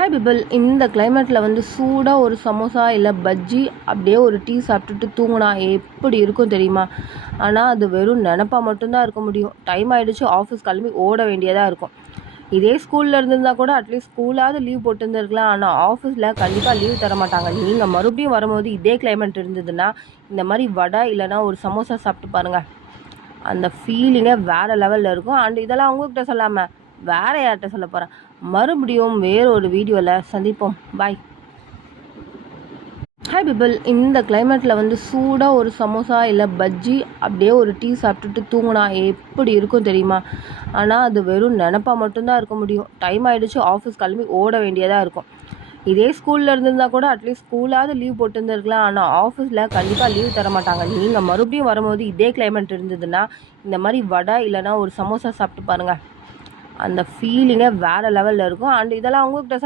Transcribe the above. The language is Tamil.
ஹாய் பீப்பிள், இந்த கிளைமேட்டில் வந்து சூடாக ஒரு சமோசா இல்லை பஜ்ஜி அப்படியே ஒரு டீ சாப்பிட்டுட்டு தூங்கினா எப்படி இருக்கும் தெரியுமா? ஆனால் அது வெறும் நினப்பாக மட்டும்தான் இருக்க முடியும். டைம் ஆகிடுச்சு, ஆஃபீஸ் கிளம்பி ஓட வேண்டியதாக இருக்கும். இதே ஸ்கூலில் இருந்திருந்தால் கூட அட்லீஸ்ட் ஸ்கூலாவது லீவ் போட்டுருந்துருக்கலாம். ஆனால் ஆஃபீஸில் கண்டிப்பாக லீவ் தர மாட்டாங்க. நீங்கள் மறுபடியும் வரும்போது இதே கிளைமேட் இருந்ததுன்னா இந்த மாதிரி வடை இல்லைனா ஒரு சமோசா சாப்பிட்டு பாருங்கள். அந்த ஃபீலிங்கே வேறு லெவலில் இருக்கும். அண்ட் இதெல்லாம் அவங்கக்கிட்ட சொல்லாமல் வேறு யார்கிட்ட சொல்ல போகிறேன். மறுபடியும் வேறு ஒரு வீடியோவில் சந்திப்போம். பாய். ஹாய் பீப்பிள், இந்த கிளைமேட்டில் வந்து சூடாக ஒரு சமோசா இல்லை பஜ்ஜி அப்படியே ஒரு டீ சாப்பிட்டுட்டு தூங்கினா எப்படி இருக்கும் தெரியுமா? ஆனால் அது வெறும் நினப்பாக மட்டும்தான் இருக்க முடியும். டைம் ஆகிடுச்சு, ஆஃபீஸ் கிளம்பி ஓட வேண்டியதாக இருக்கும். இதே ஸ்கூலில் இருந்திருந்தால் கூட அட்லீஸ்ட் ஸ்கூலாவது லீவ் போட்டுருந்துருக்கலாம். ஆனால் ஆஃபீஸில் கண்டிப்பாக லீவ் தர மாட்டாங்க. நீங்கள் மறுபடியும் வரும்போது இதே கிளைமேட் இருந்ததுன்னா இந்த மாதிரி வடை இல்லைனா ஒரு சமோசா சாப்பிட்டு பாருங்கள். அந்த ஃபீலிங்கே வேறு லெவலில் இருக்கும். அண்ட் இதெல்லாம் அவங்கக்கிட்ட